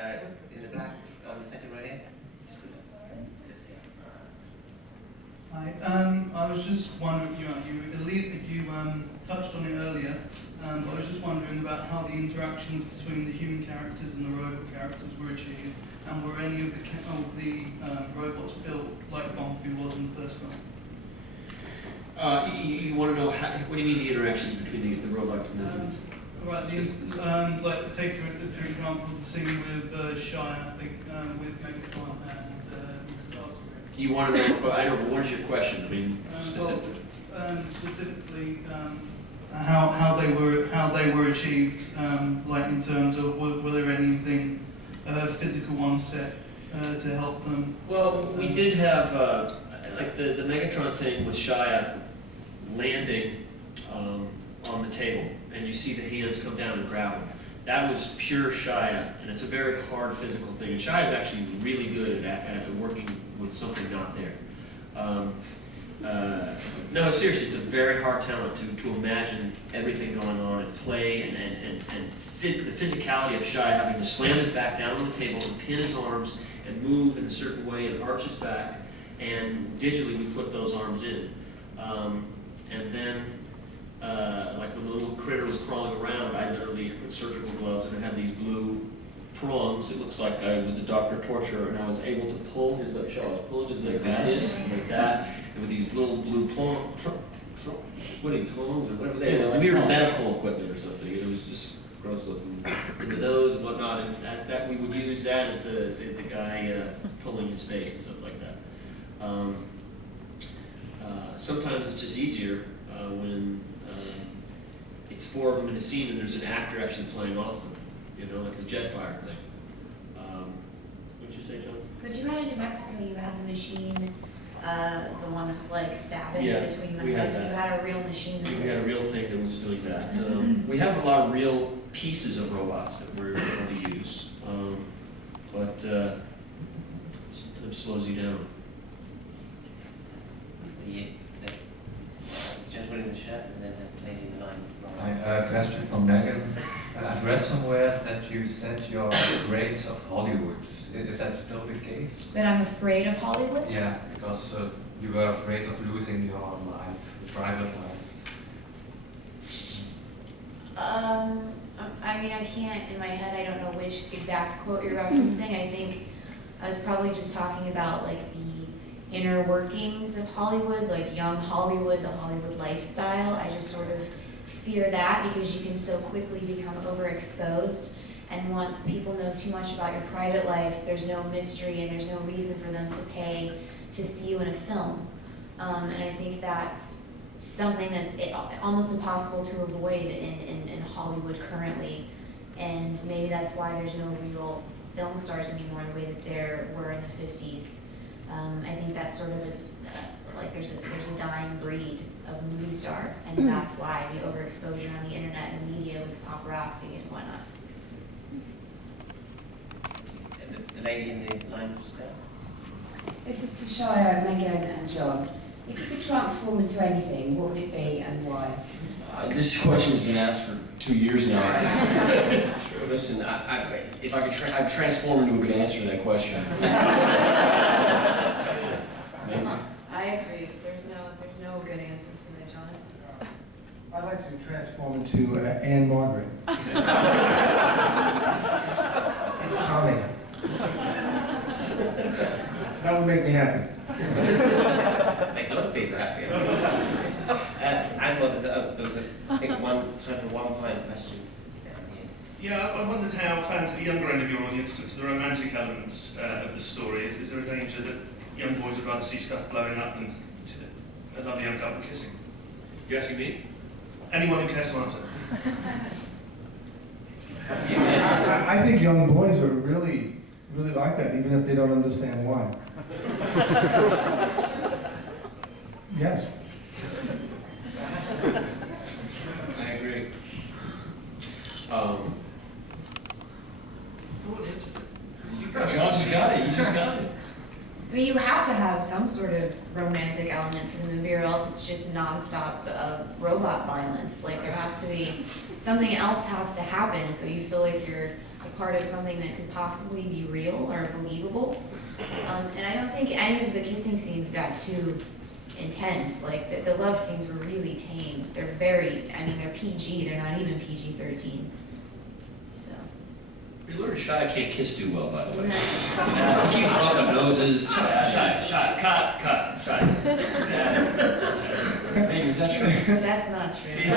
In the black on the second row here. Just here. Hi. I was just wondering, you touched on it earlier, but I was just wondering about how the interactions between the human characters and the robot characters were achieved, and were any of the robots built like Bumblebee was in the first film? You want to know what do you mean the interactions between the robots and the humans? Right, like say for example the scene with Shia, with Megatron and Starscream. You want to know? I know, but what is your question? I mean, specifically. Specifically, how they were achieved, like in terms of were there anything physical on set to help them? Well, we did have like the Megatron thing with Shia landing on the table, and you see the hands come down and grab him. That was pure Shia, and it's a very hard physical thing. And Shia is actually really good at working with something not there. No, seriously, it's a very hard talent to imagine everything going on and play and the physicality of Shia having to slam his back down on the table and pin his arms and move in a certain way and arch his back, and digitally we put those arms in. And then, like when the little critter was crawling around, I literally put surgical gloves and I had these blue prongs. It looks like I was a doctor torturer, and I was able to pull his leg. I was pulling his leg like that, and with these little blue tongs or whatever they were, weird medical equipment or something. It was just gross looking in the nose and whatnot, and that we would use that as the guy pulling his face and stuff like that. Sometimes it's just easier when it's four of them in a scene and there's an actor actually playing off them, you know, like the Jetfire thing. What'd you say, John? But you had in New Mexico, you had the machine, the one that's like stabbing between the legs. You had a real machine. We had a real thing that was doing that. We have a lot of real pieces of robots that we're able to use, but sometimes slows you down. The gentleman in the shirt and then the lady in the line. A question from Megan. I've read somewhere that you said you're afraid of Hollywood. Is that still the case? That I'm afraid of Hollywood? Yeah, because you were afraid of losing your life, private life. I mean, I can't, in my head, I don't know which exact quote you're referencing. I think I was probably just talking about like the inner workings of Hollywood, like young Hollywood, the Hollywood lifestyle. I just sort of fear that because you can so quickly become overexposed, and once people know too much about your private life, there's no mystery and there's no reason for them to pay to see you in a film. And I think that's something that's almost impossible to avoid in Hollywood currently, and maybe that's why there's no real film stars anymore the way that there were in the 50s. I think that's sort of like there's a dying breed of movie star, and that's why the overexposure on the internet and the media with paparazzi and whatnot. And the lady in the line just there. This is to Shia, Megan and John. If you could transform into anything, what would it be and why? This question's been asked for 2 years now. Listen, if I could, I'd transform into a good answer to that question. Maybe. I agree. There's no good answer to that, John. I'd like to transform into Anne Margaret. And Tommy. That would make me happy. Make a lot of people happy. And well, there was I think time for one final question down here. Yeah, I wondered how fans at the younger end of your audience took to the romantic elements of the story. Is there a danger that young boys would rather see stuff blowing up than a lovely young couple kissing? You asking me? Anyone who cares to answer. I think young boys are really like that, even if they don't understand why. Yes. I agree. Who would answer that? You just got it. You just got it. I mean, you have to have some sort of romantic element to the movie, or else it's just nonstop robot violence. Like, there has to be something else has to happen, so you feel like you're a part of something that could possibly be real or believable. And I don't think any of the kissing scenes got too intense. Like, the love scenes were really tame. They're very, I mean, they're PG, they're not even PG-13. So. We learned Shia can't kiss too well, by the way. Yeah. He keeps rubbing noses. Shia, cut, Shia. Hey, is that true? That's not true.